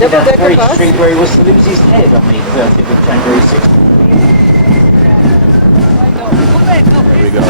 double-decker bus. Street where he was to lose his head on the 30th of January 6th. There we go.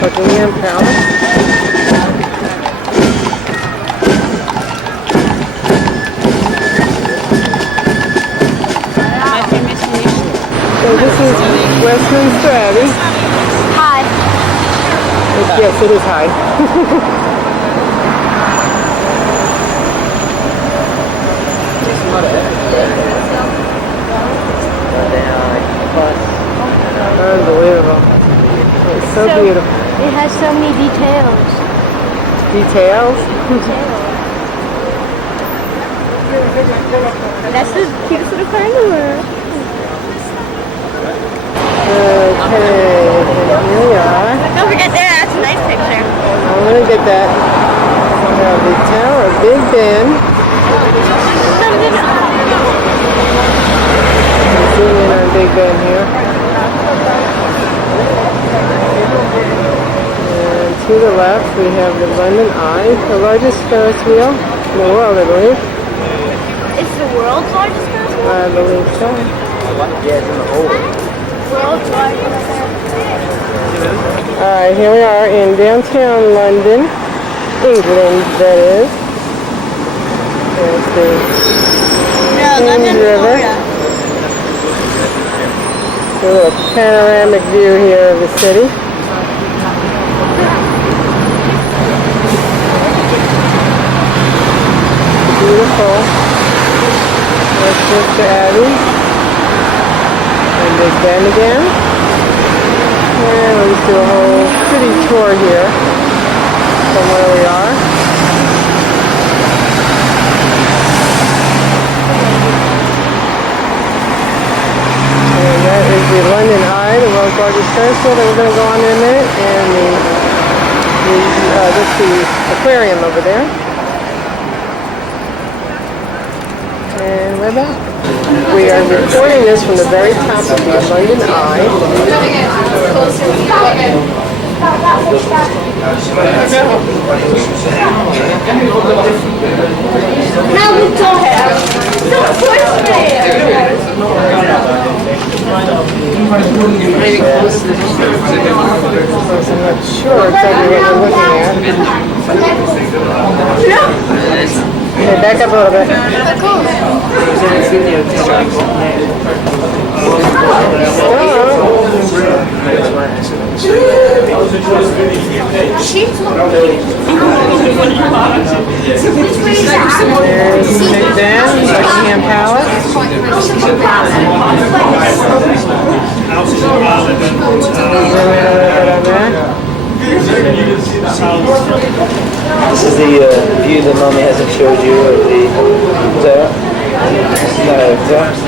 Buckingham Palace. So this is Westminster Abbey. Hi. Yes, it is high. Unbelievable. It's so beautiful. It has so many details. Details? That's the cutest little car in the world. Okay, here we are. Don't forget there, that's a nice picture. I'm going to get that. We have the Tower of Big Ben. Zoom in on Big Ben here. And to the left we have the London Eye, the largest Ferris wheel in the world, I believe. It's the world's largest Ferris wheel? I believe so. Yeah, it's in the hole. World's largest. Alright, here we are in downtown London, England, that is. There's the Thames River. A little panoramic view here of the city. Beautiful Westminster Abbey. And Big Ben again. And we'll just do a whole city tour here from where we are. And that is the London Eye, the world's largest Ferris wheel that we're going to go on in a minute. And that's the aquarium over there. And we're back. We are recording this from the very top of the London Eye. Now we don't have. Of course we I'm not sure exactly what we're looking at. Okay, back up a little bit. There's Big Ben, Buckingham Palace. This is the view that Mommy hasn't showed you of the tower.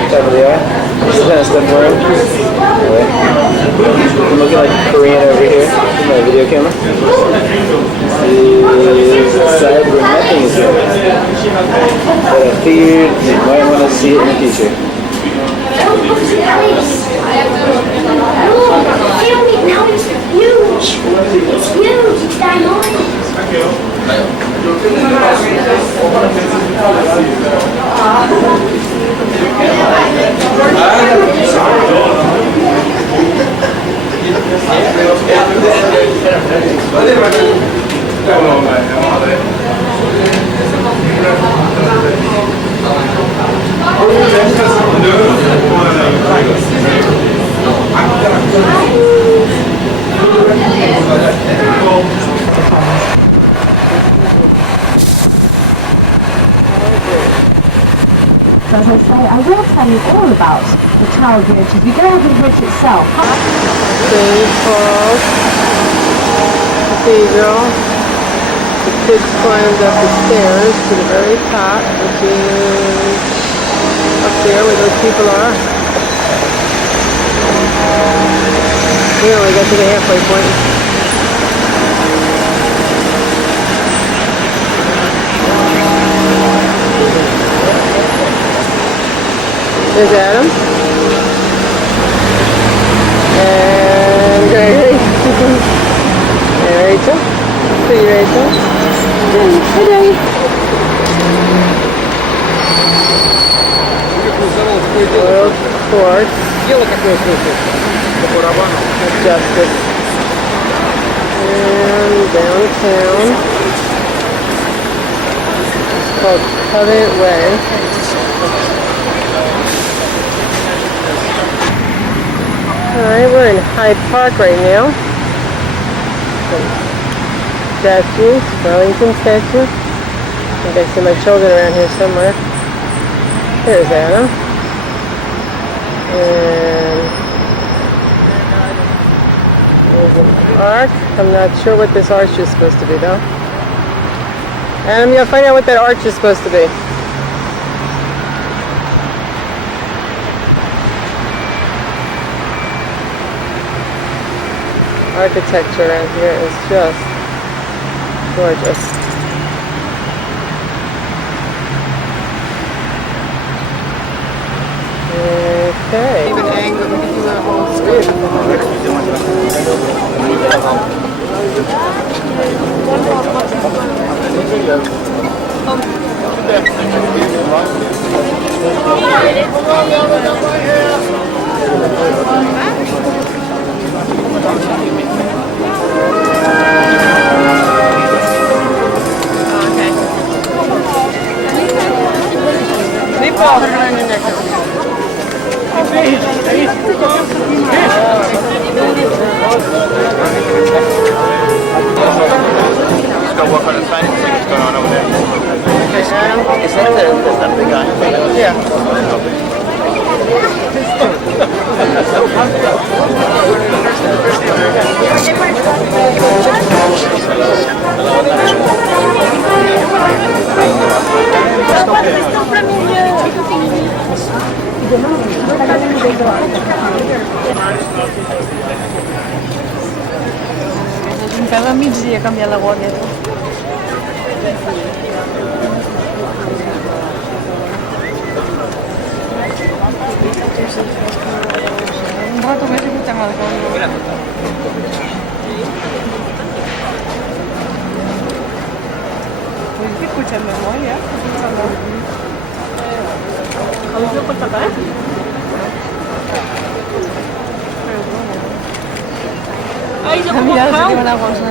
Top of the eye. This is kind of stuff we're in. Anyway. I'm looking like Korean over here with my video camera. This is the side where nothing is going. But I figured you might want to see it in the future. Now it's huge. It's huge. It's ginormous. as I say, I will tell you all about the Tower Bridge as we go over the bridge itself. St. Paul's Cathedral. The kids climbed up the stairs to the very top, which is up there where those people are. We only got to the halfway point. There's Adam. And Gregory. And Rachel. See Rachel. Hi, Daddy. World Court. Justice. And downtown. It's called Covenant Way. Alright, we're in Hyde Park right now. Statues, Wellington statue. I think I see my children around here somewhere. There's Adam. And there's an arch. I'm not sure what this arch is supposed to be though. Adam, you'll find out what that arch is supposed to be. Architecture around here is just gorgeous. Okay. Even angle, we can do the whole Still work on the sign and see what's going on over there. Is that the big guy? Yeah. Cada migdia canvia la guàrdia. Un rato més escuchant el código. Pues escuchando memoria. ¿Habéis lo cortado, Mira, se lleva la cosa.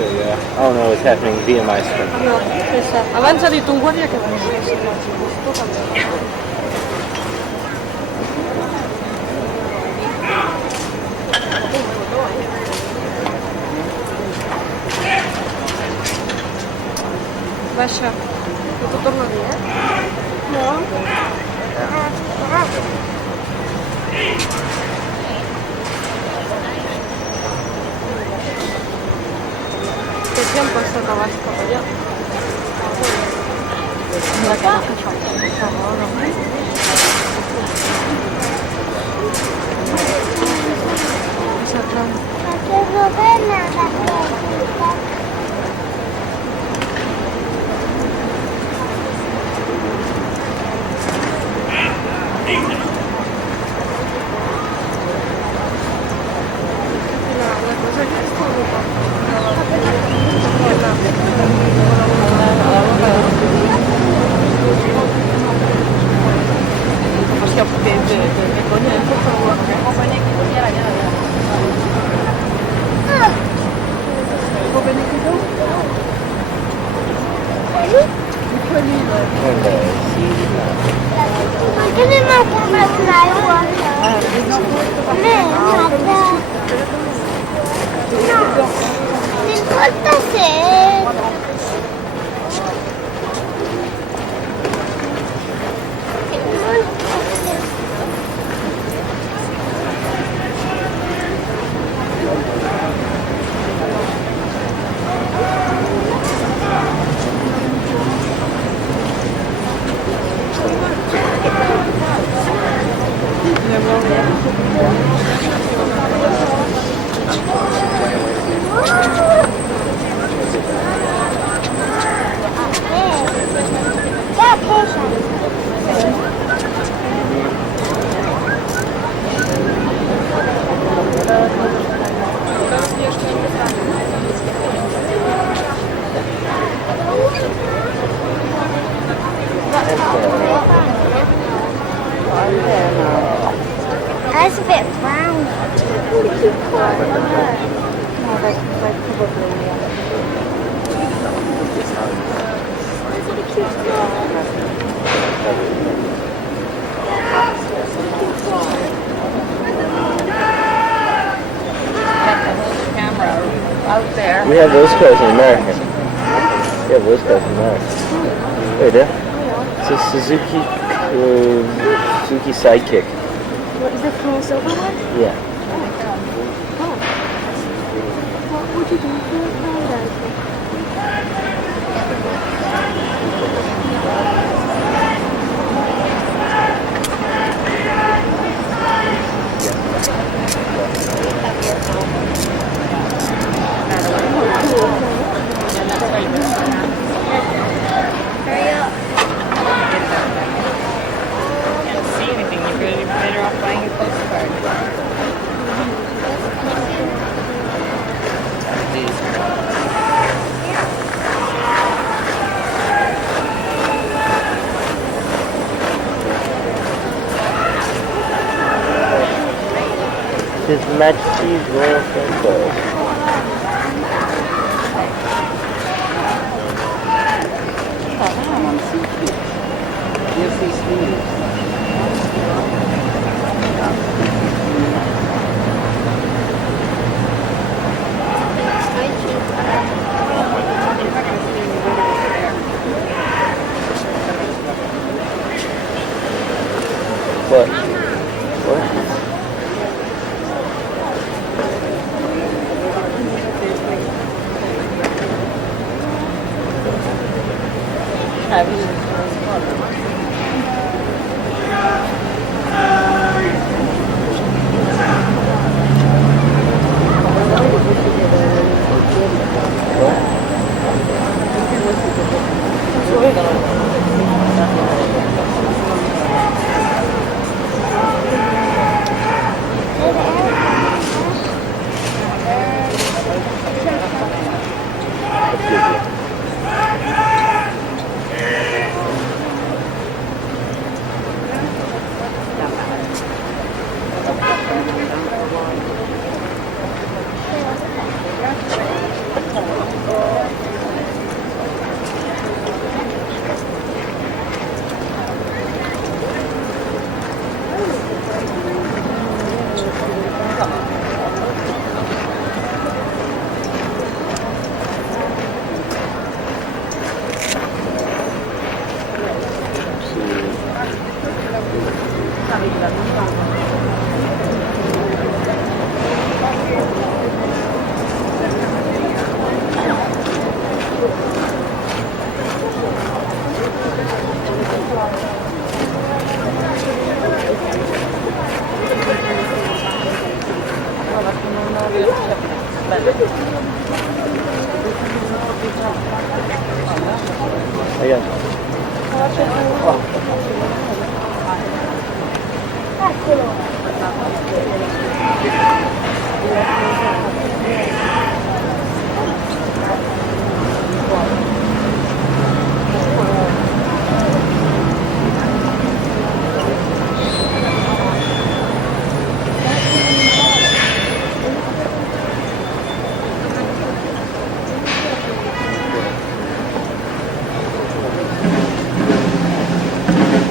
Yeah. Oh no, it's happening via my screen. Abans ha dit un guàrdia que va. Baixa. T'ho torno a dir, No. Que sempre està que baix cap allà. Mira que no fa falta, per favor, Perché non come l'acqua? No, ti importa se... That's a bit brown. We have those cars in America. We have those cars in America. Wait, it's a Suzuki Sidekick. What is the crossover one? Yeah. What would you do for a paradise? His Majesty's Royal French Fries. What? What?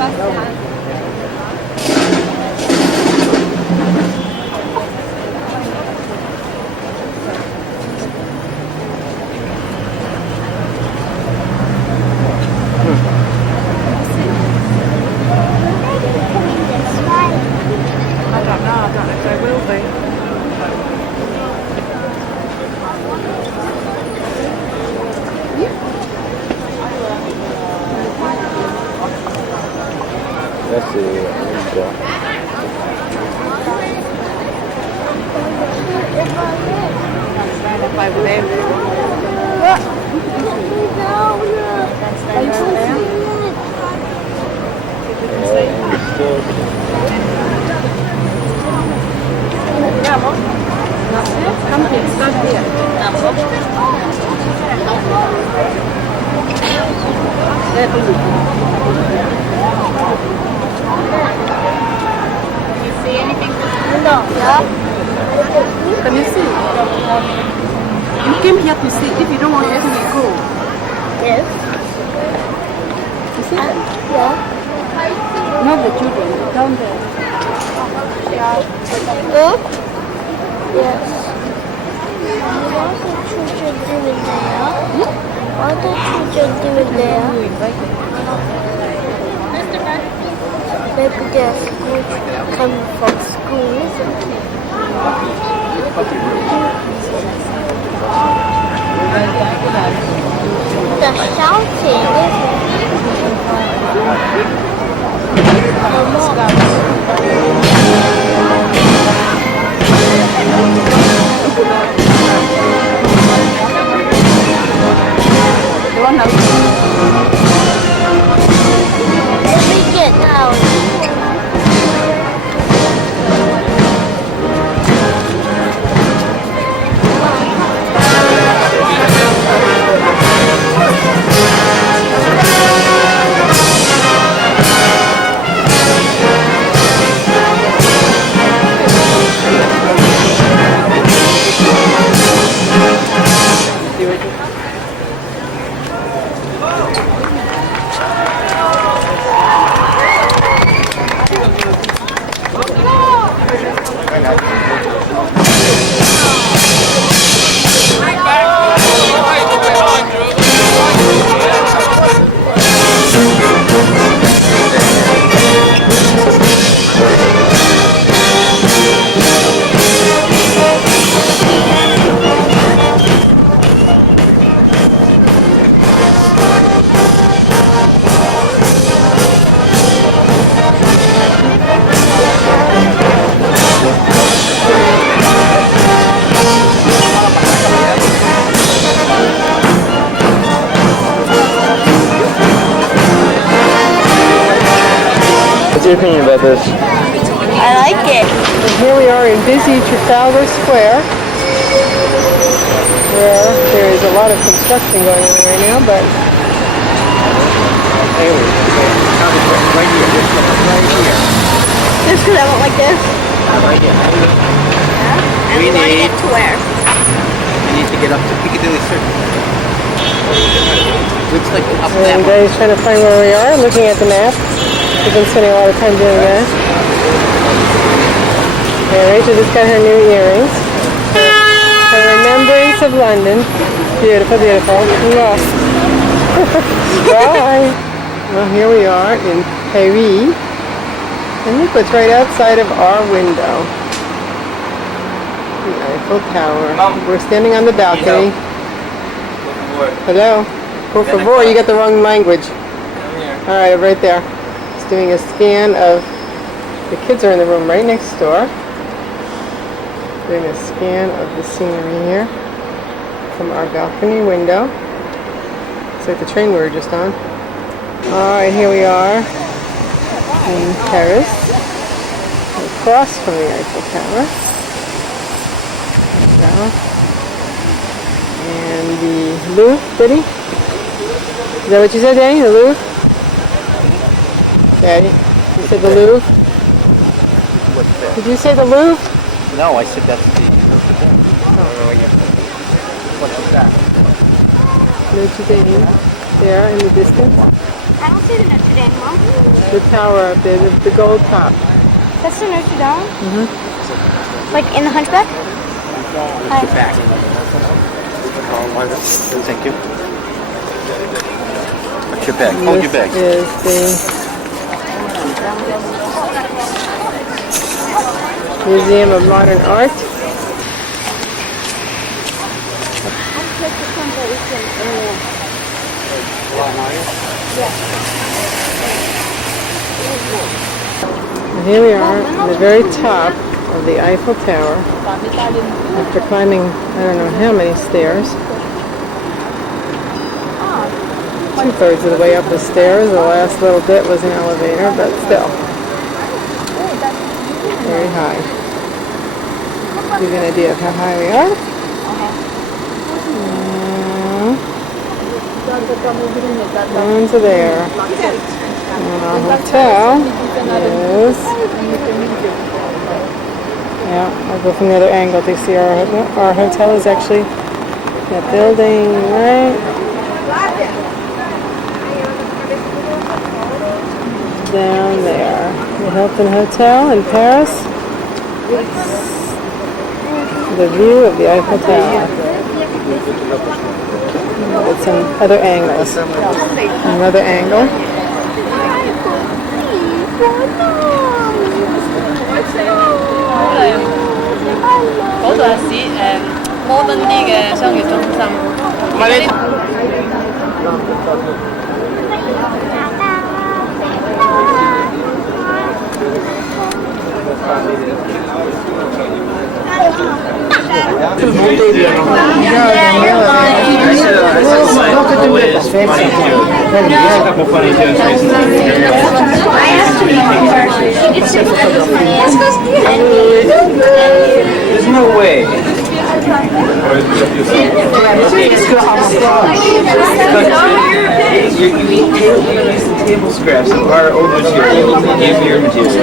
I don't know. I don't know if they will be. Let's see. Stand up over there. Come here, stand here. Can you see anything? Can you see? You came here to see. If you don't want to see, you go. Yes. You see them? Yeah. Not the children. Down there. Look. Yes. What are the children doing there? What are the children doing there? Maybe they're school, coming from school, isn't it? They're shouting, Let me get down. What's your opinion about this? I like it. And here we are in busy Trafalgar Square, where there is a lot of construction going on right now, but Right here. This one right here. Just because I went like this. Right here. And we want to get to where? We need to get up to Piccadilly Circus. Looks like up and that way. Daddy's trying to find where we are, looking at the map. We've been spending a lot of time doing that. And Rachel just got her new earrings. Her remembrance of London. Beautiful, beautiful. Yes. Bye. Well, here we are in Paris. And look what's right outside of our window. The Eiffel Tower. We're standing on the balcony. Hello. Por favor, you got the wrong language. All right, right there. It's doing a scan of, the kids are in the room right next door. Doing a scan of the scenery here from our balcony window. It's like the train we were just on. All right, here we are in Paris, across from the Eiffel Tower. And the Louvre, Daddy? Is that what you said, Daddy? The Louvre? Daddy, you said the Louvre? Did you say the Louvre? No, I said that's the Notre Dame. Oh, yeah. What's that? Notre Dame, there in the distance. I don't see the Notre Dame, Mom. The tower up there, the gold top. That's the Notre Dame? Mm-hmm. Like in the Hunchback? Hi. Thank you. Watch your bag. Hold your bag. This is the Museum of Modern Art. And here we are at the very top of the Eiffel Tower after climbing I don't know how many stairs. 2/3 of the way up the stairs. The last little bit was an elevator, but still very high. Give you an idea of how high we are. Ruins are there. And our hotel is... Yeah, I'll go from the other angle to see our hotel is actually that building right down there. The Hilton Hotel in Paris. The view of the Eiffel Tower. It's some other angles. Another angle. There's no way. You use the table scraps of our old material and give your material.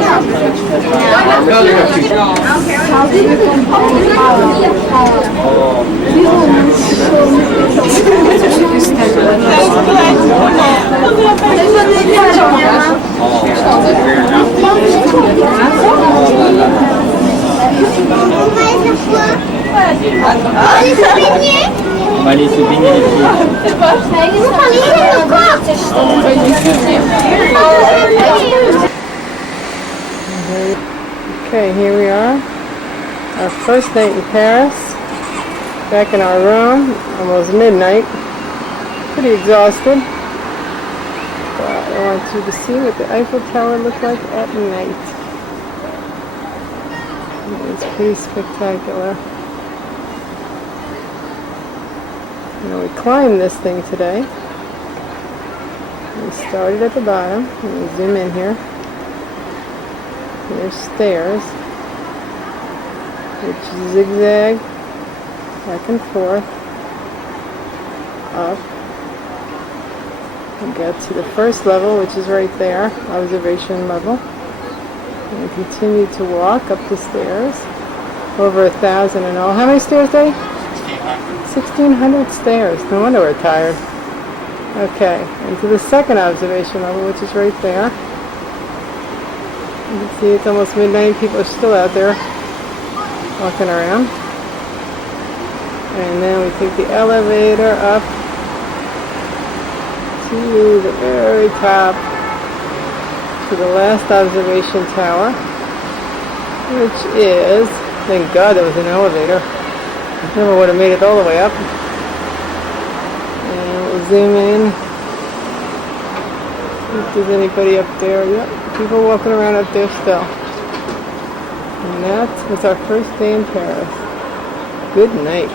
Okay, here we are. Our first night in Paris. Back in our room, almost midnight. Pretty exhausted. But I want you to see what the Eiffel Tower looks like at night. It's pretty spectacular. We climbed this thing today. We started at the bottom. Let me zoom in here. There's stairs, which zigzag back and forth up. We got to the first level, which is right there, observation level. And we continue to walk up the stairs, over 1,000 in all. How many stairs, Dave? 1,600 stairs. No wonder we're tired. Okay, and to the second observation level, which is right there. You can see it's almost midnight. People are still out there walking around. And then we take the elevator up to the very top, to the last observation tower, which is, thank God there was an elevator. I never would have made it all the way up. And we'll zoom in. If there's anybody up there. Yep, people walking around up there still. And that was our first day in Paris. Good night.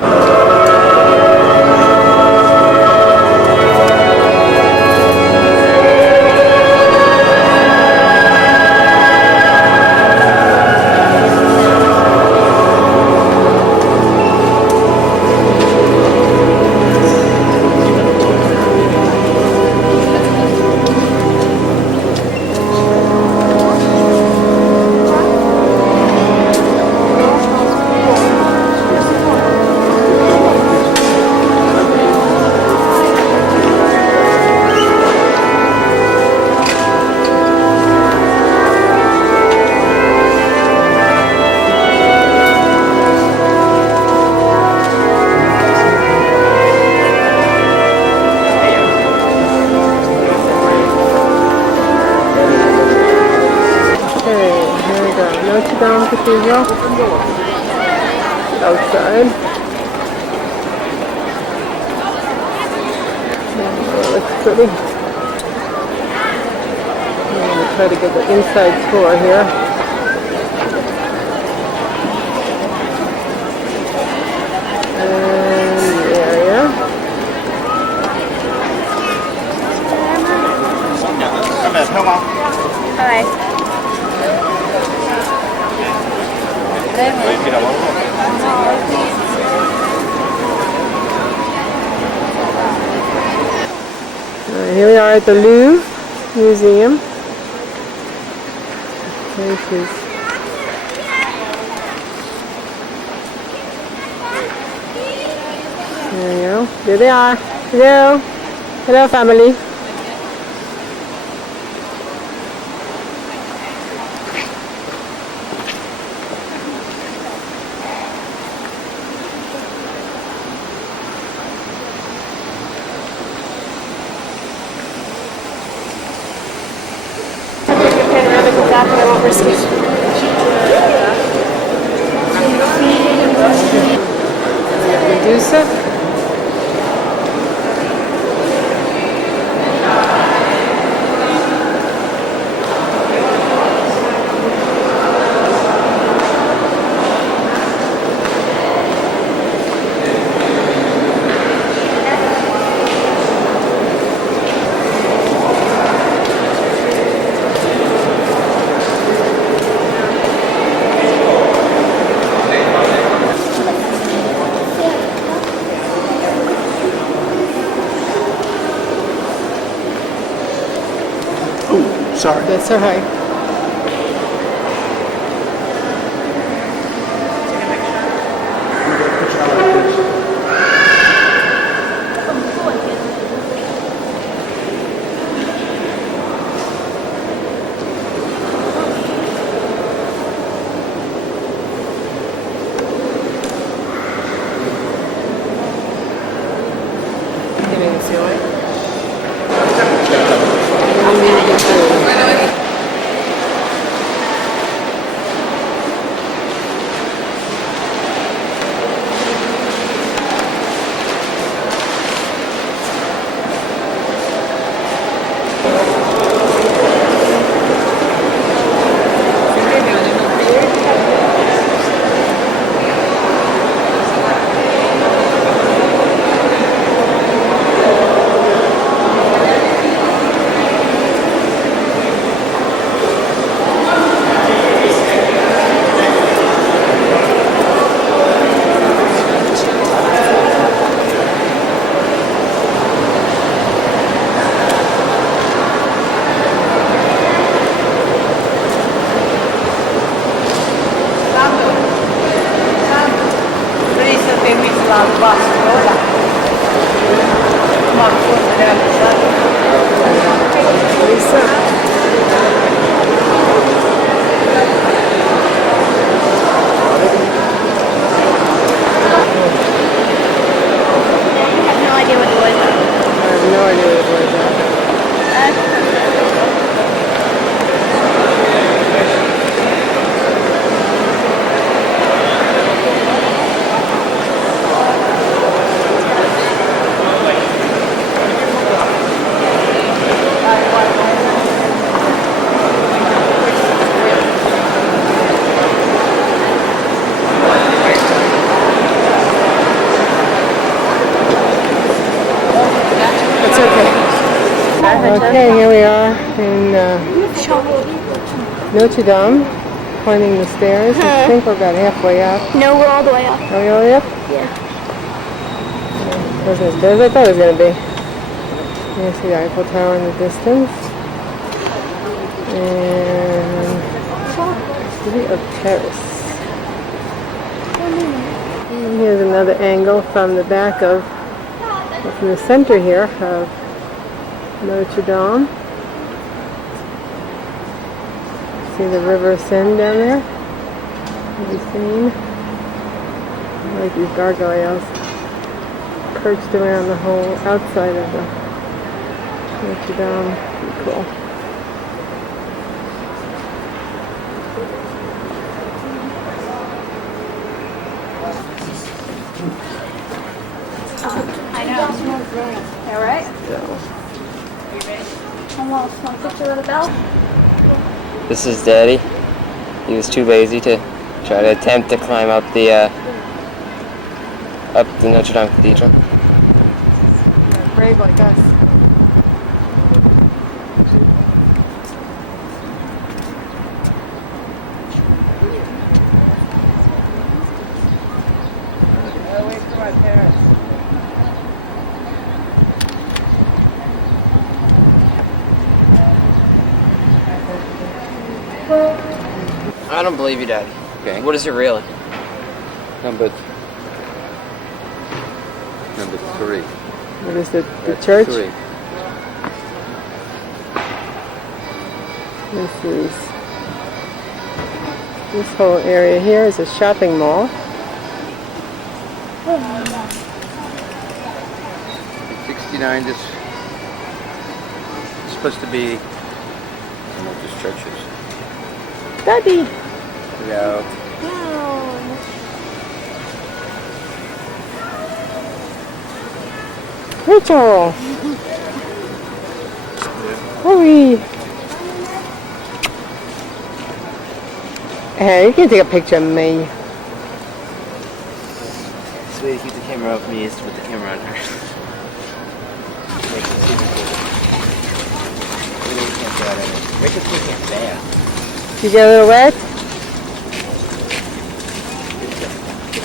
cathedral. Outside. Oh, it looks pretty. I'm going to try to get the inside tour here. And the area. Come in, come on. Hi. Wait, mira, vamos. Here we are at the Louvre Museum. This is there you go. There they are. Hello. Hello, family. Panoramic back, but I won't risk it. Medusa. Sorry. That's all right. Getting the ceiling. Okay, here we are in Notre Dame, climbing the stairs. I think we're about halfway up. No, we're all the way up. Are we all the way up? Yeah. Wasn't as bad as I thought it was going to be. Here's the Eiffel Tower in the distance. And City of Paris. And here's another angle from the back of, from the center here of Notre Dame. See the River Seine down there? Have you seen? I like these gargoyles perched around the whole outside of the Notre Dame. Pretty cool. This is Daddy. He was too lazy to try to attempt to climb up the Notre Dame Cathedral. Brave like us. Wait for my parents. I don't believe you, Daddy. Okay. What is it really? Number 3. What is it? The church? 3. This whole area here is a shopping mall. 69 is supposed to be, I don't know what this church is. Daddy! Yeah. Rachel! Hurry! Hey, you can take a picture of me. Sweetie, keep the camera off me is to put the camera on her. Rachel can't bath. You get a little wet?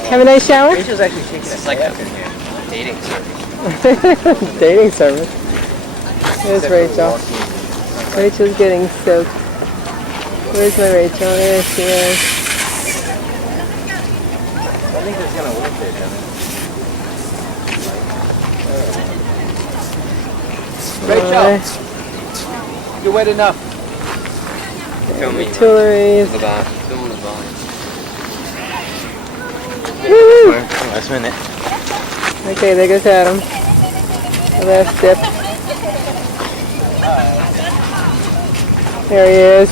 Have a nice shower? Rachel's actually taking a bath in here. Dating service. Dating service. There's Rachel. Rachel's getting soaked. Where's my Rachel? There she is. I think it's gonna work there, Rachel! You're wet enough. Show me. Tuileries. The volume. Film the volume. Woo! Last minute. Okay, there goes Adam. The last dip. There he is.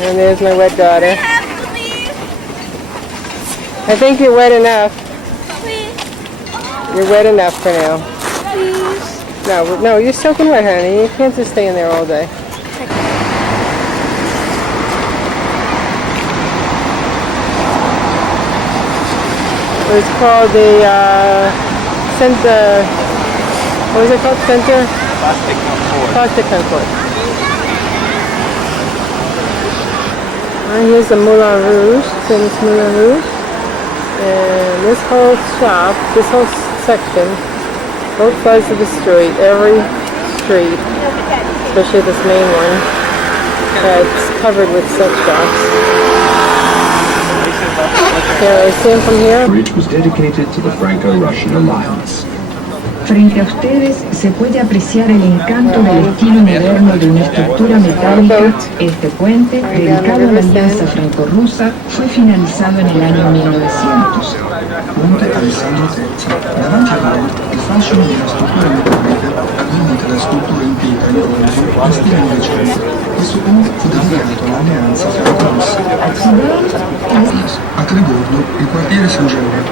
And there's my wet daughter. I think you're wet enough. You're wet enough for now. No, you're soaking wet, honey. You can't just stay in there all day. It was called the Center. What was it called? Center? Plastic Concord. Here's the Moulin Rouge, famous Moulin Rouge. And this whole shop, this whole section, both sides of the street, every street, especially this main one, it's covered with silk shops. Here, I see him from here. The bridge was dedicated to the Franco-Russian alliance. Frente a ustedes se puede apreciar el encanto del estilo moderno de una estructura metálica. Este puente, dedicado a la alianza franco-rusa, fue finalizado en el año 1900. Ponte Alessandro III. Davanti a voi, il fascino della struttura metallica alimenta la struttura in pietra di bronzo in stile Novecento. Questo ponte fu dedicato all'alleanza franco-russa. A Trigorno, il quartiere Saint-Germain.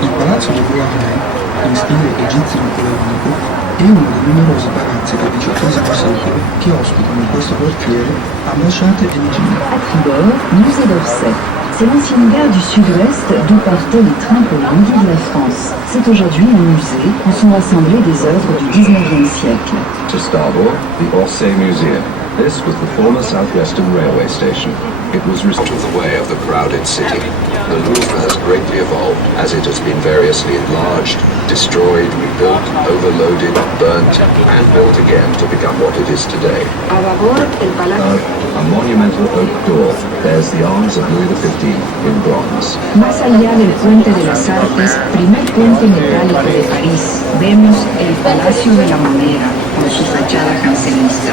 Il palazzo di Beauharnais, in stile egizio-napoleonico, è uno dei numerosi palazzi del XVIII secolo che ospitano in questo quartiere ambasciate e vigili. À Tribord, musée d'Orsay. C'est l'ancienne gare du sud-ouest d'où partaient les trains pour le midi de la France. C'est aujourd'hui un musée où sont rassemblées des œuvres du 19e siècle. To starboard, the Orsay Museum. This was the former Southwestern Railway station. It was out of the way of the crowded city. The Louvre has greatly evolved as it has been variously enlarged, destroyed, rebuilt, overloaded, burnt, and built again to become what it is today. A babord, el palacio. A monumental oak door bears the arms of Louis XV in bronze. Más allá del Puente de las Artes, primer puente metálico de París, vemos el Palacio de la Moneda, con su fachada jansenista.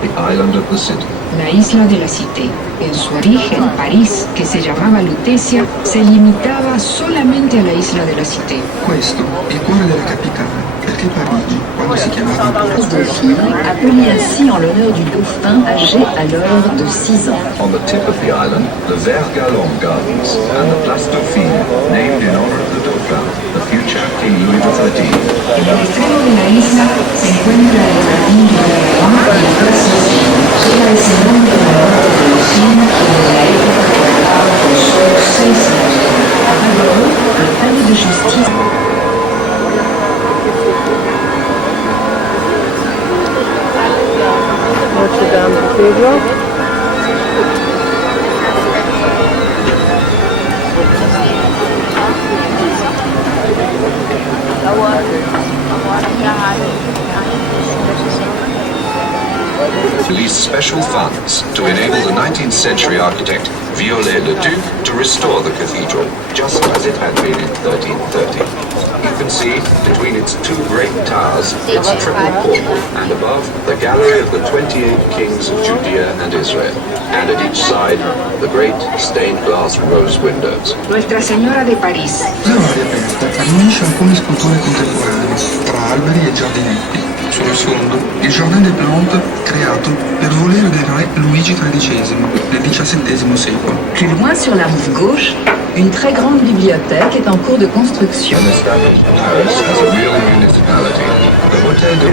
The island of the city. La isla de la Cité. En su origen, París, que se llamaba Lutetia, se limitaba solamente a la isla de la Cité. Questo è il cuore della capitale, perché Parigi, quando si chiamava Dauphine, appelé ainsi en l'honneur du dauphin âgé alors de 6 ans. On the tip of the island, the Vert Galon Gardens and the Place Dauphine, named in honor of the Dauphin. Philippe, the future King Louis XIII. En el extremo de la isla se encuentra el jardín de la y la plaza lleva ese nombre en honor de los signos de la época gobernada por solo 6 años. Luego, el palais de justice. Notre Dame Cathedral. Released special funds to enable the 19th century architect Viollet-le-Duc to restore the cathedral, just as it had been in 1330. You can see, between its two great towers, its triple portal, and above, the gallery of the 28 kings of Judea and Israel, and at each side, the great stained glass rose windows. Nuestra Señora de París. La varia aperta riunisce alcune sculture contemporanee, tra alberi e giardinetti. Sullo sfondo, il Jardin des Plantes, creato per volere del re Luigi XIII nel XVII secolo. Plus loin sur la rive gauche, une très grande bibliothèque est en cours de construction. Paris as a real municipality. The Hôtel de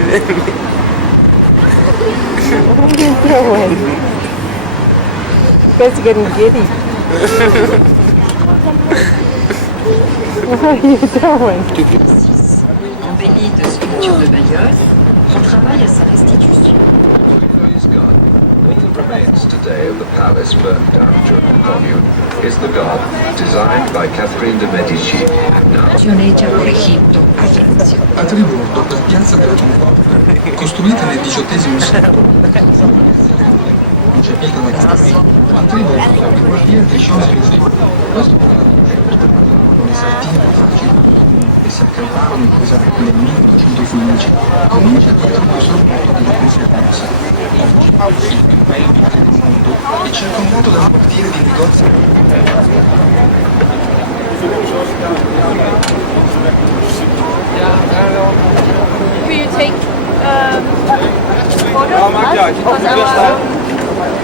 What are you doing? You guys are getting giddy. What are you doing? Embellie de sculptures de Bayeux, qui travaille à sa restitution. Louis' garden. All that remains today of the palace burnt down during the Commune is the garden, designed by Catherine de Medici. Now, Hecha por Egipto a Francia. A tribordo la piazza della Concorde, costruita nel XVIII secolo, concepita da Catherine, a tribordo del quartiere dei Champs-Élysées. Questo con le sartine facili che si accamparono in questa nel 1815, comincia dietro il sorporto della Conferenza. Oggi, il più bello viale del mondo, è circondato da un quartiere di negozi. Will you take photo of us? Because our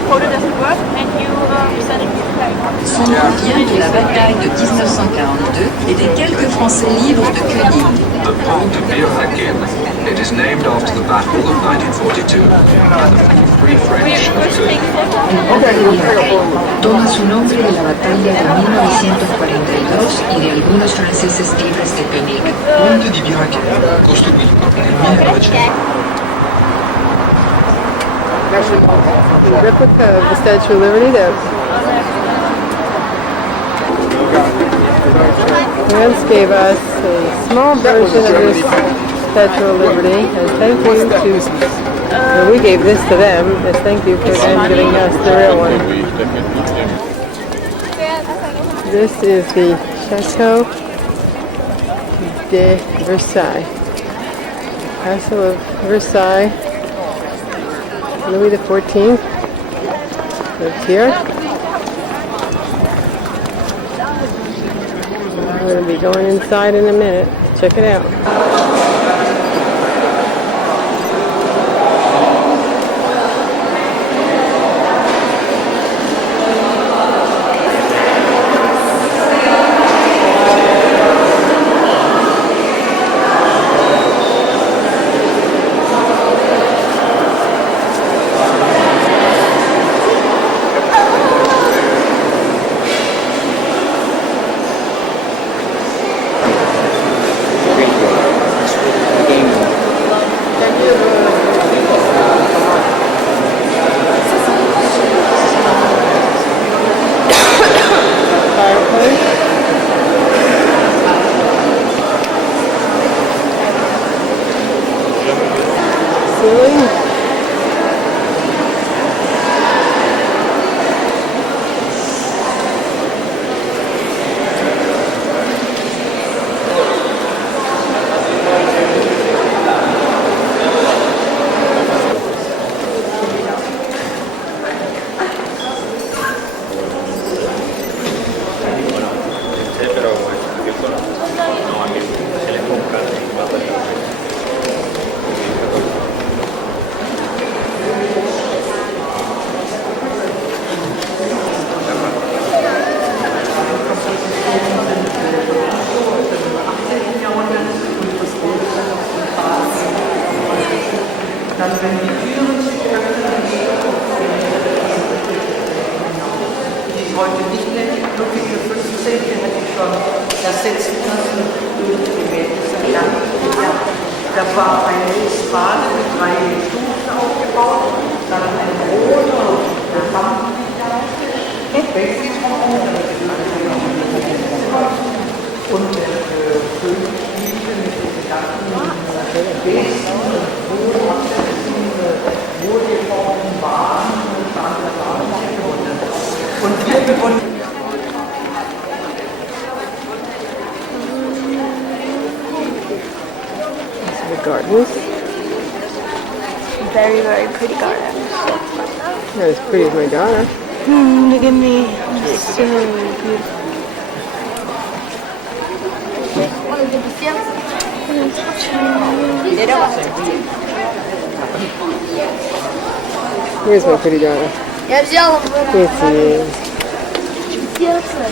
photo doesn't work and you send it to Son nom vient de la bataille de 1942 et des quelques Français libres de Koenig. the pont de Bir Hakeim. It is named after the Battle of 1942 and the Free French of Koenig. Toma su nombre de la batalla de 1942 y de algunos franceses libres de Koenig. Ponte di Bir Hakeim, costruito nel 1900. The replica of the Statue of Liberty that France gave us a small version of this Statue of Liberty, and thank you to, we gave this to them, as thank you for them giving us the real one. This is the Chateau de Versailles, Castle of Versailles. Louis XIV lives here. We're going to be going inside in a minute. Check it out. dass wenn die Türen sich öffnen, die ist heute nicht mehr, Ludwig XV. Hätte schon ersetzen lassen durch gemähtes Land. Da war eine Espade mit 3 Stufen aufgebaut, dann ein roter Lampenlichter und der König spielte mit den Gedanken, wo die Formen waren und andere waren und wir begonnen. The gardens. Very, very pretty garden. Not as pretty as my daughter. Look at me. I'm so beautiful. Here's my pretty daughter. Я взяла Yes, he is.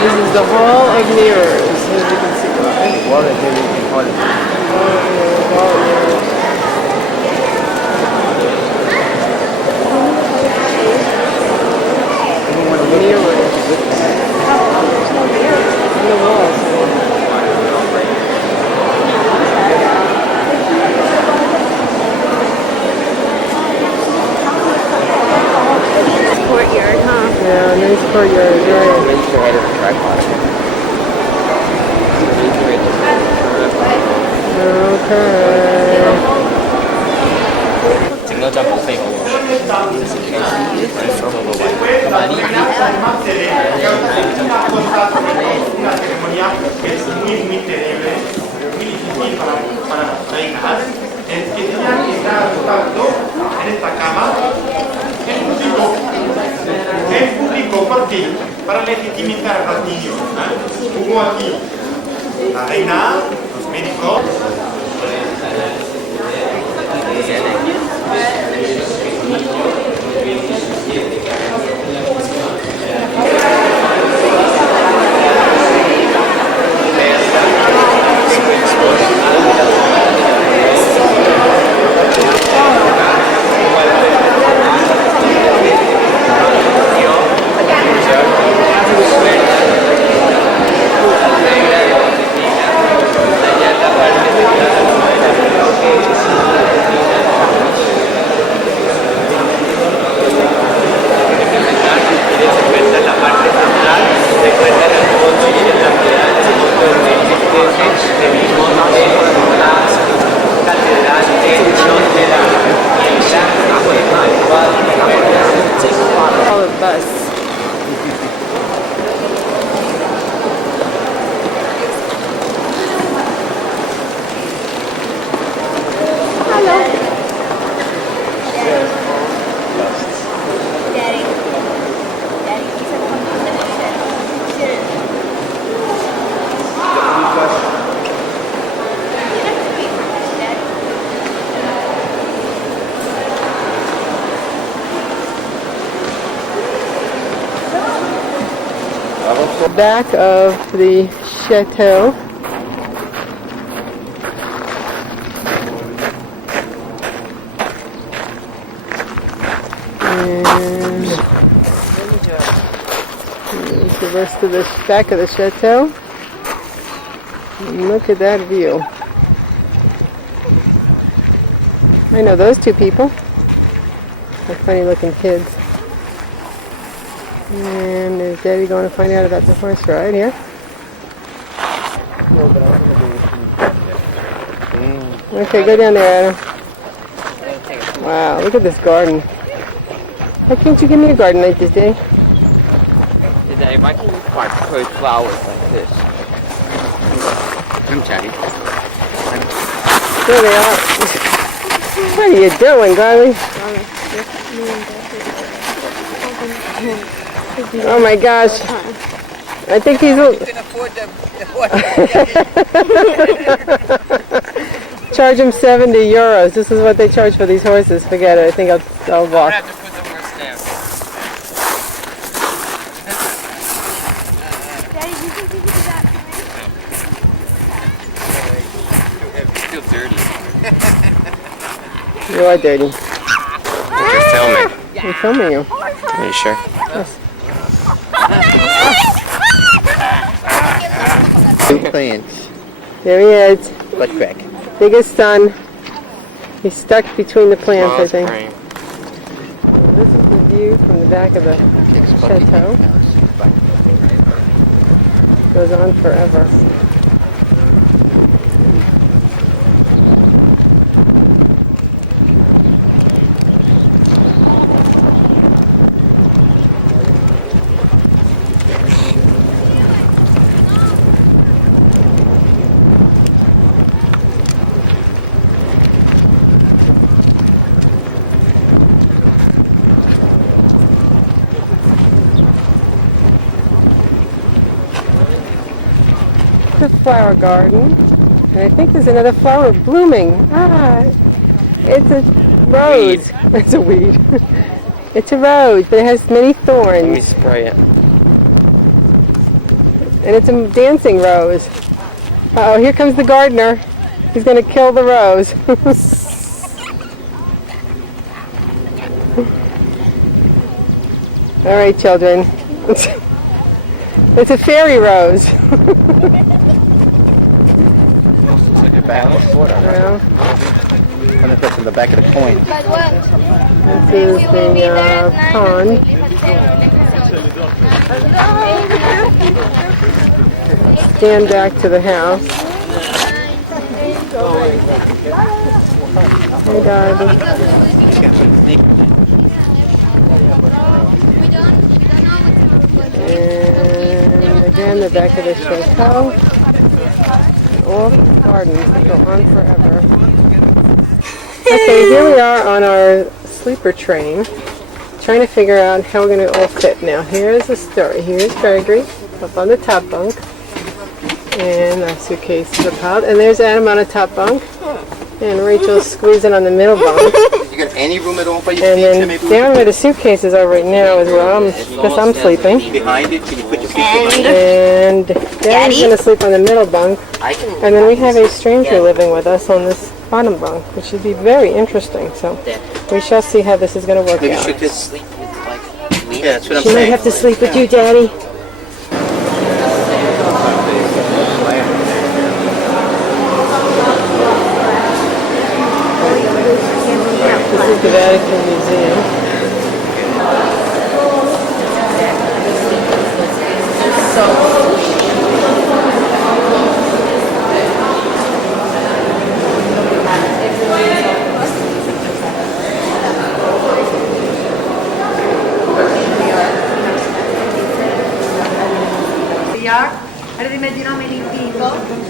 This is the Hall of Mirrors, as you can see. Wall of Mirrors. Hall of Mirrors. On the walls. courtyard, huh? Yeah, nice courtyard, right? Raise your head of the tripod. Okay. Tinggal campur paper. Una ceremonia que es muy terrible, muy difícil para reinar, es que tenía que estar acostado en esta cama en público, ¿por qué? Para legitimizar al niño. Hubo aquí la reina, los médicos. Back of the chateau. And here's the rest of the back of the chateau. And look at that view. I know those two people. They're funny looking kids. And is Daddy going to find out about the horse ride here? Okay, go down there, Adam. Wow, look at this garden. Why can't you give me a garden like this, Daddy? Daddy, why can't you put flowers like this? Come, Daddy. There they are. What are you doing, Garly? Oh my gosh. I think he's... Charge him 70 euros. This is what they charge for these horses. Forget it. I think I'll walk. I have to put the horse down. Daddy, you can give me that. I feel dirty. You are dirty. You're filming. I'm filming you. Are you sure? Yes. Two plants. There he is. Butt crack. Biggest son. He's stuck between the plants, I think. This is the view from the back of the chateau. Goes on forever. The flower garden, and I think there's another flower blooming. Ah, it's a rose. It's a weed. It's a rose, but it has many thorns. Let me spray it. And it's a dancing rose. Uh oh, here comes the gardener. He's going to kill the rose. All right, children. It's a fairy rose. Balance water. Yeah. I wonder if that's in the back of the coin. But what? This is the pond. Stand back to the house. Hey, darling. And again, the back of the chateau. All gardens that go on forever. Okay, here we are on our sleeper train, trying to figure out how we're going to all fit now. Here's the story. Here's Gregory up on the top bunk, and our suitcases are piled. And there's Adam on the top bunk, and Rachel's squeezing on the middle bunk. You got any room at all for your And feet? then down where the suitcases are right now as well, because I'm sleeping. Behind it, can you put your feet behind it? And Daddy's going to sleep on the middle bunk. And then we have a stranger living with us on this bottom bunk, which should be very interesting. So we shall see how this is going to work Maybe you out. should just sleep with like me. Yeah, that's what I'm She might saying. have to sleep with you, Daddy. This is the Vatican Museum.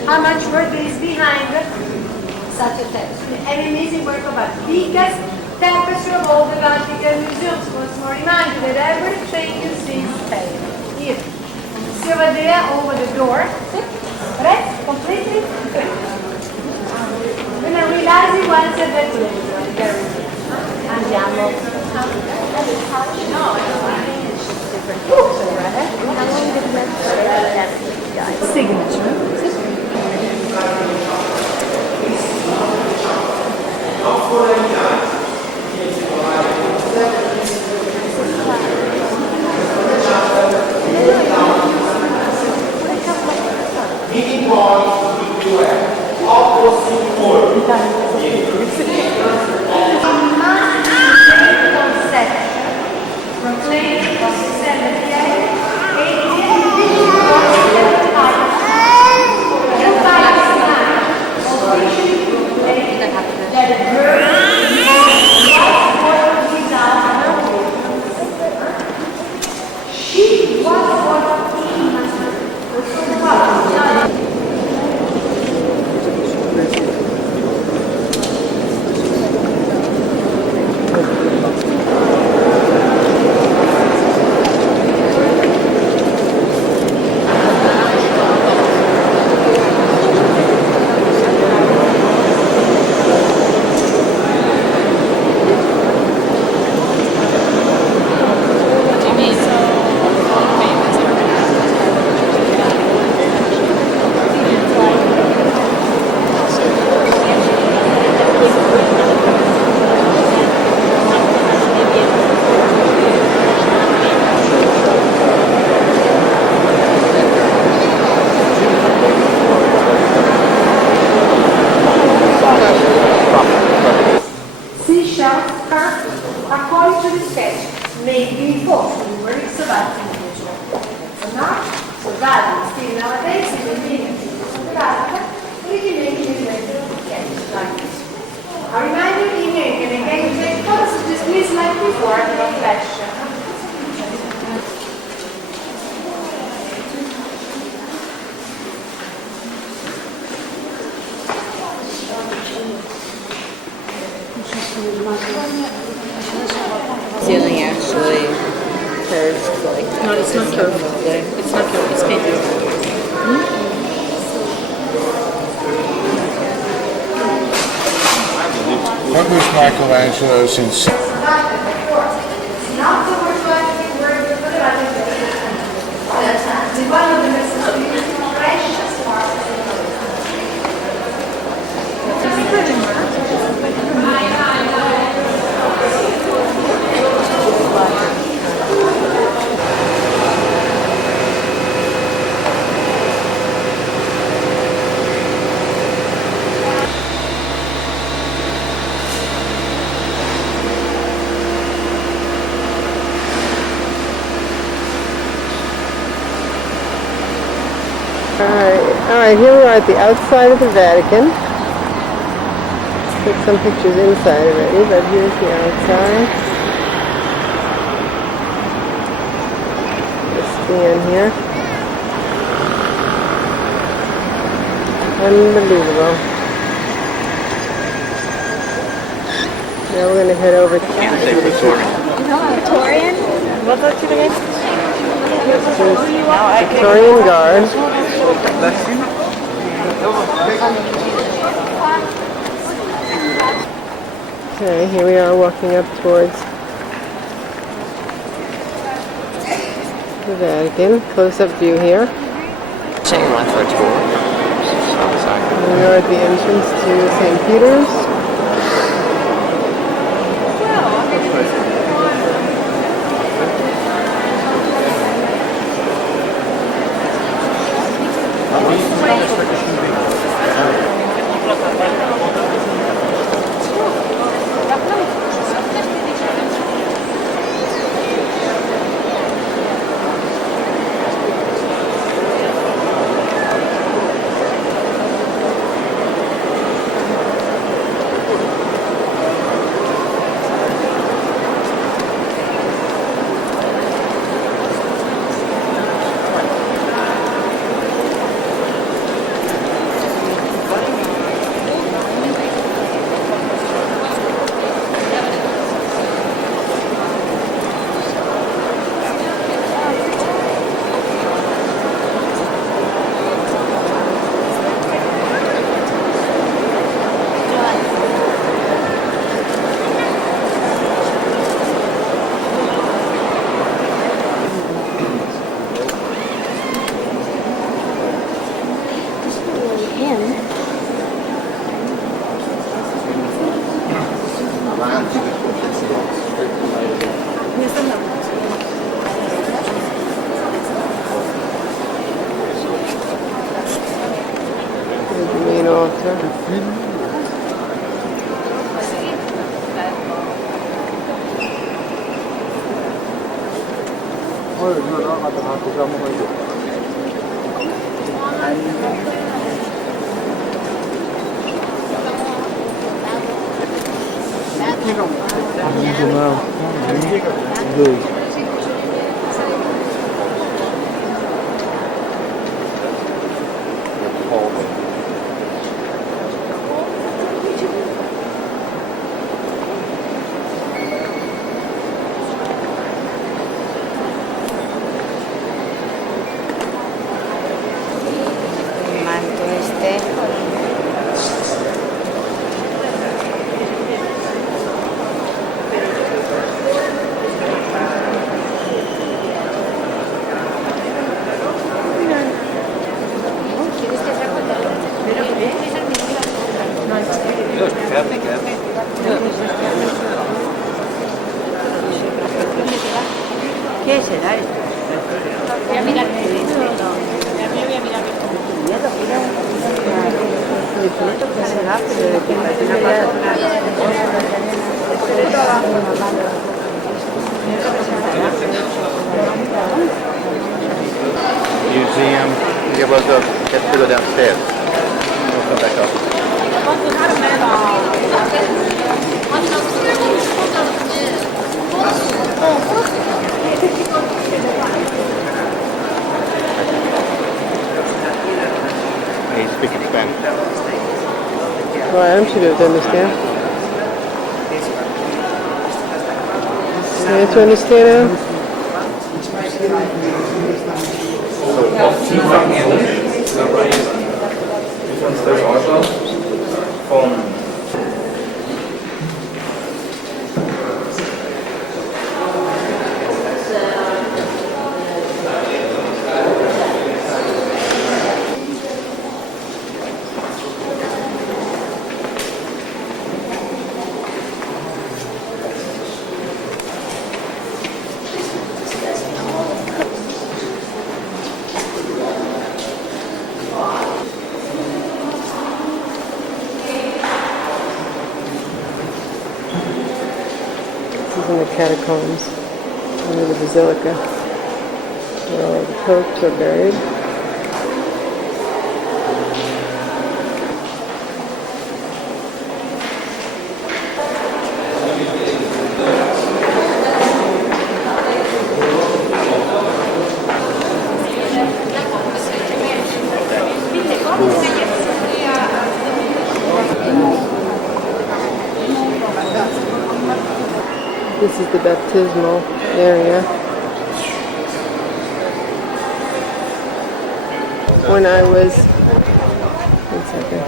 How much work is behind such a text? An amazing work of art. Biggest tapestry of all the Vatican museums. Once more remind you that everything you see is painted. Here. See over there, over the door. Right? Completely clean. When I realize it once a bit later. Andiamo. No, I don't want different pictures, right? Vatican. Still nowadays, in the meetings of the Vatican, originating in the like this. A reminder in and again to take photos, just please like before the reflection. Ceiling actually curves like no, it's not curved. It's not curved. It's painted. What was Michelangelo since? Alright, here we are at the outside of the Vatican. Took some pictures inside already, but here's the outside. The scan here. Unbelievable. Now we're going to head over to Victorian? What's that again? Victorian Guard. Okay, here we are walking up towards the Vatican. Close-up view here. Same one for a tour. We are at the entrance to St. Peter's. Well, let's go downstairs. We'll come back up. He's speaking Spanish. Well, Adam should be able to understand. Yeah, to understand Adam? In the catacombs under the basilica where all the popes are buried. This is the baptismal area. When I was, one second.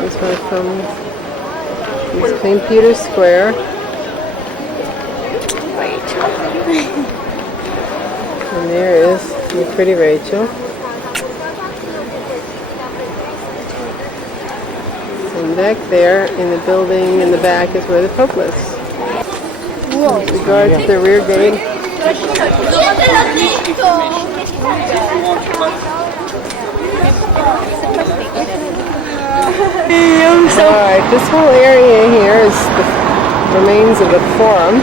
This one from St. Peter's Square. And there is the pretty Rachel. And back there in the building in the back is where the Pope lives. With regard to the rear gate. Alright, this whole area here is the remains of the Forum.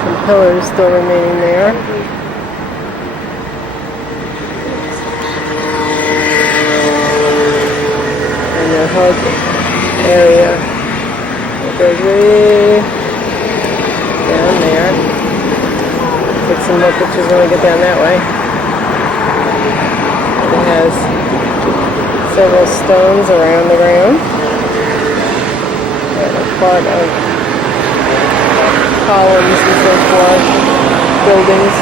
Some pillars still remaining there. The hug area. It goes way down there. Take some more pictures when we get down that way. It has several stones around the ground that are part of columns and so forth, buildings.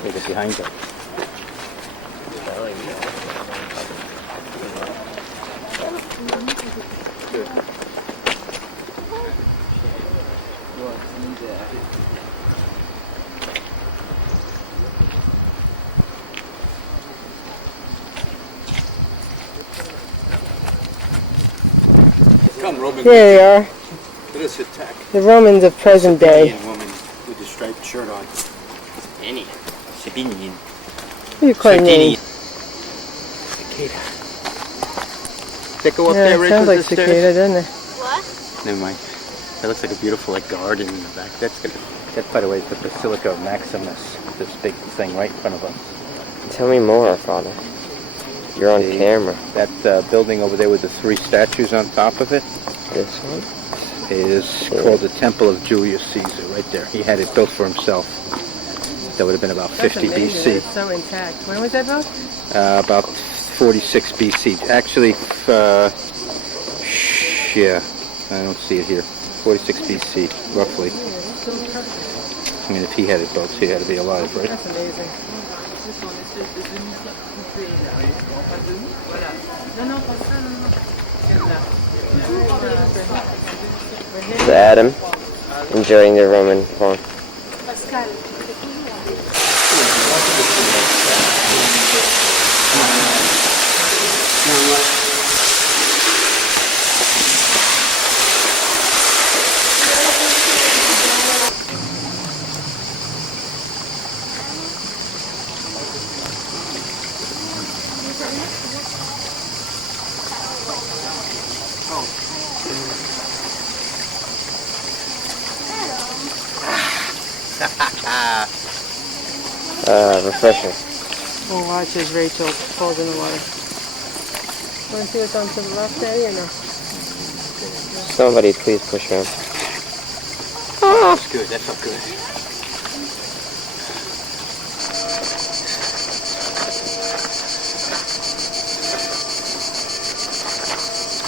Take it behind her. Come, Roman. Here they are. Let us attack. The Romans of present day. Woman with the striped shirt on. Any. Sabinian. What do you call names? Cicada. That go up Yeah, there, it right sounds to like the cicada, stairs? doesn't it? What? Never mind. That looks like a beautiful garden in the back. That, by the way, is the Basilica of Maximus. This big thing right in front of us. Tell me more, Father. You're on camera. That building over there with the 3 statues on top of it. This one? Is called the Temple of Julius Caesar, right there. He had it built for himself. That would have been about 50 BC. It's so intact. When was that built? About 46 BC. Actually, yeah, I don't see it here. 46 BC, roughly. I mean, if he had it built, he had to be alive, right? That's amazing. It's Adam enjoying the Roman form. Refreshing. Oh, watch as Rachel falls in the water. Want to see what's on to the left, Daddy, or no? Somebody please push him. That's good. That felt good.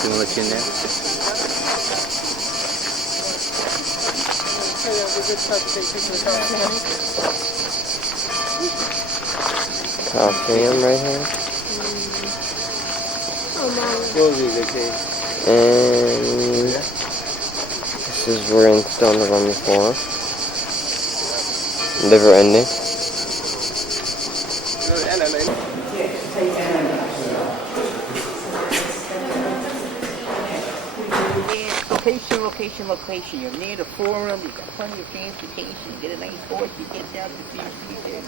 You want to let you in there? Coliseum right here. And this is where in Stone the Roman Forum. Never ending. Location. You're near the forum, you've got plenty of transportation, you get a nice horse, you get down to the beach, there.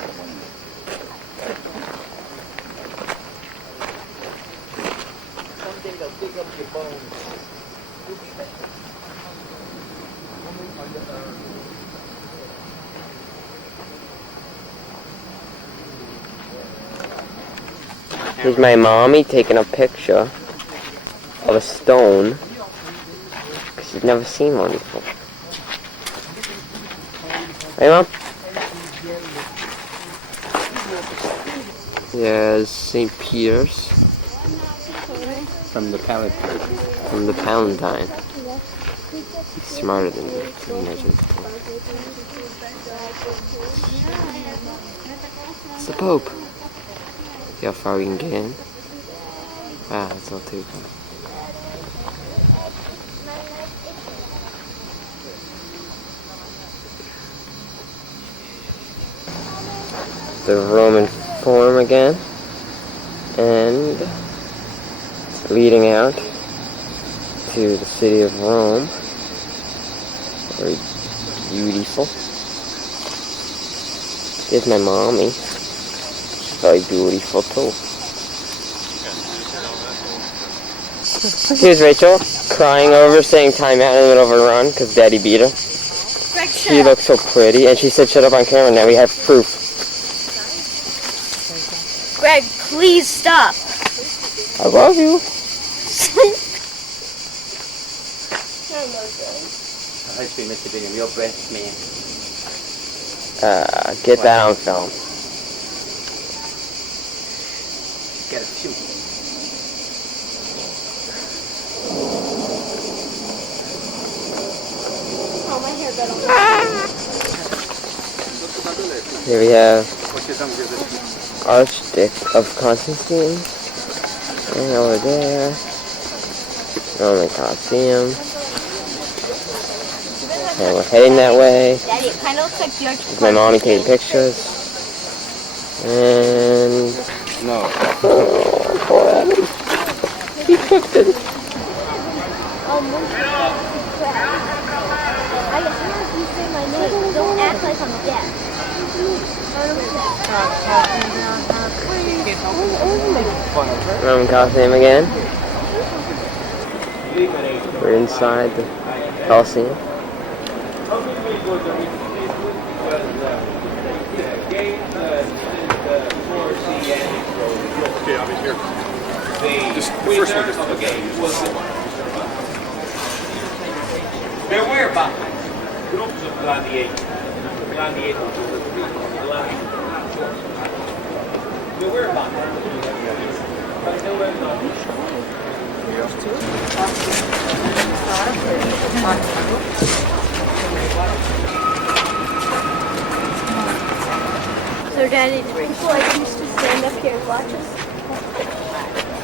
Someday they'll dig up your bones. Here's my mommy taking a picture of a stone. She's never seen one before. Hey, Mom? There's St. Peter's. From the Palatine. From the Palatine. He's smarter than me. Imagine. It's the Pope. See how far we can get in? Ah, that's not too far. The Roman Forum again, and leading out to the city of Rome. Very beautiful. Here's my mommy. She's very beautiful too. Here's Rachel crying over, saying time out in the middle of a run because Daddy beat her. She looks so pretty, and she said shut up on camera. Now we have proof. Greg, please stop. I love you. I hope you must have been a real breast man. Get that on film. Got a few. Oh, my hair got on. Here we have Archduke of Constantine. And over there, Roman Coliseum. And we're heading that way. Daddy, it kind of looks like the Archduke. My mommy taking pictures. And... No. Oh, poor Adam. He cooked it. I heard you say my name. Don't act like I'm deaf. Roman Coliseum again. We're inside the Coliseum. Okay, I'll be here. Just the first one, just the game. Their whereabouts? So Daddy, the people like used to stand up here and watch us.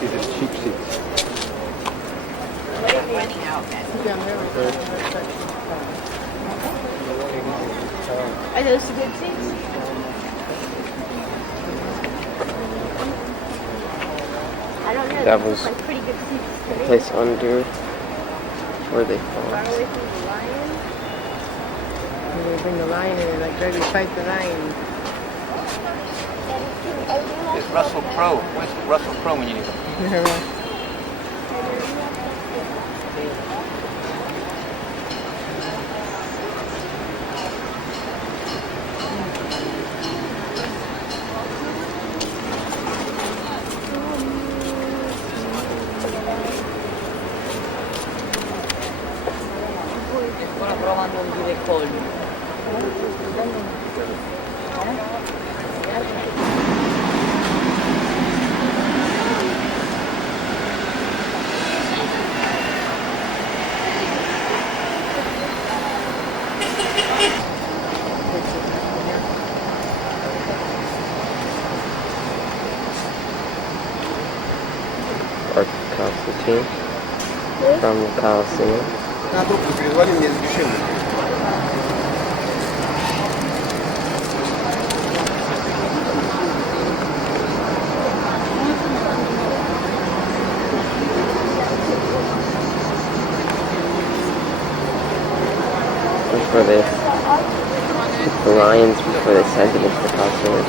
These are cheap seats. Running out. Are those the good seats? I don't know. That they was look like pretty good seats to me. place under where they Far fall. away from the lion. And they bring the lion in and like ready to fight the lion. It's Russell Crowe. Where's Russell Crowe when you need him? Ora prova a non dire colli. Or Constantine from the Colosseum. Before they took the lions before they sent it into the Colosseum.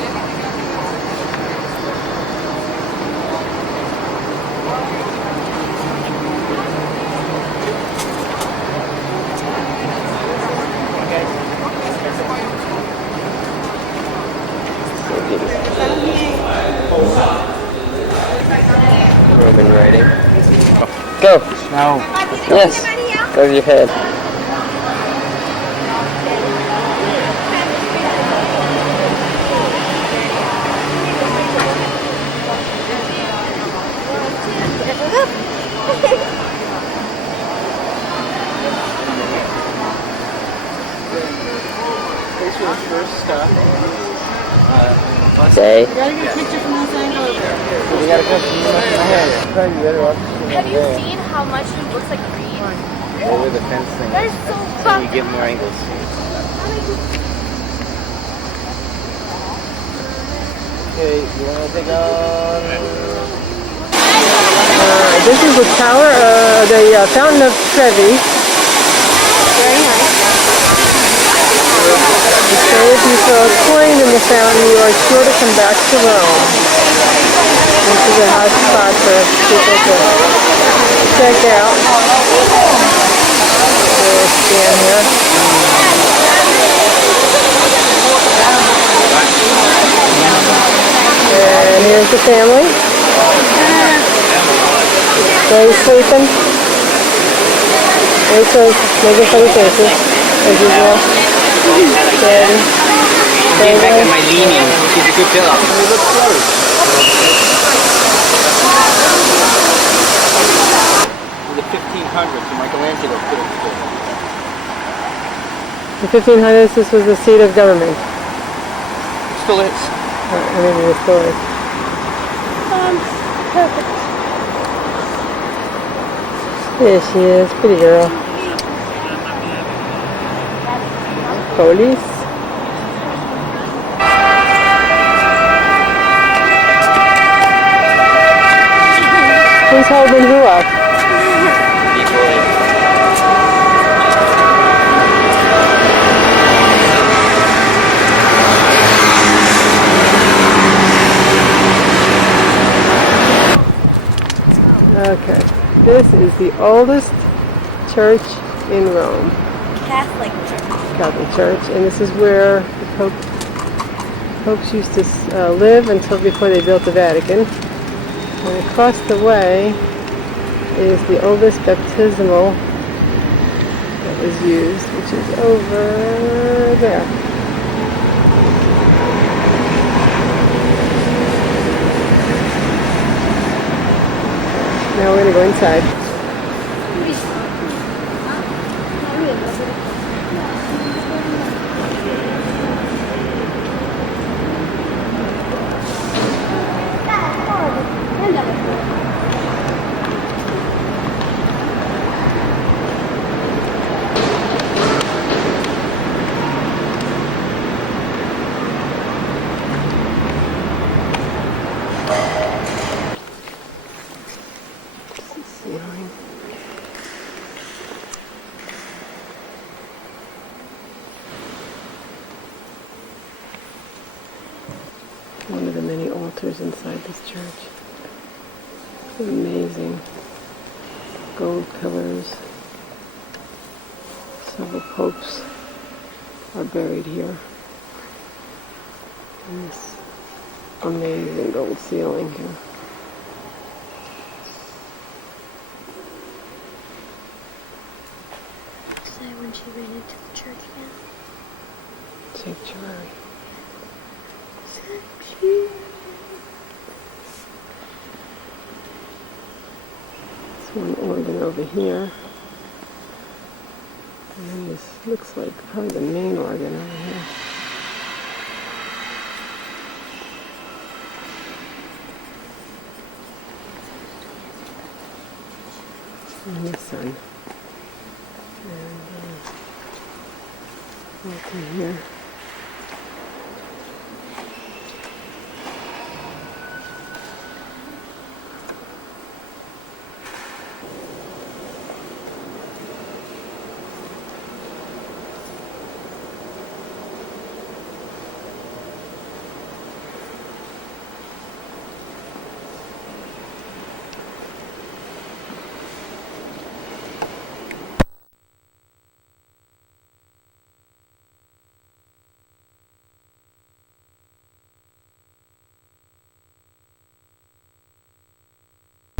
Roman writing. Go! No. Yes! Go to your head. First stop. Say. You gotta get a picture from this angle over there. We gotta go from my head. Have you seen how much he looks like Reed? Over the fence thing. That is so So fucking. you get more angles. Okay, you wanna take on? This is the tower, the Fountain of Trevi. Very nice. So if you throw a coin in the fountain, you are sure to come back to Rome. This is a hot spot for people to check out. We'll stand here. And here's the family. Daddy's sleeping. Rachel's making funny faces, as usual. Daddy. Get back in my leaning. She's a good pillow. The 1500s, Michelangelo put it together. In the 1500s, this was the seat of government. It still is. I mean, it still is. Perfect. There she is, pretty girl. Police. Who's holding who up? Okay, this is the oldest church in Rome. Catholic church. Catholic Church, and this is where the popes used to live until before they built the Vatican. And across the way is the oldest baptismal that was used, which is over there. Now we're going to go inside. One of the many altars inside this church. Amazing. Gold pillars. Several popes are buried here. And this amazing gold ceiling here. Is that when she ran into the church again? Sanctuary. There's one organ over here. And then this looks like probably the main organ over here. And the sun. And altar here.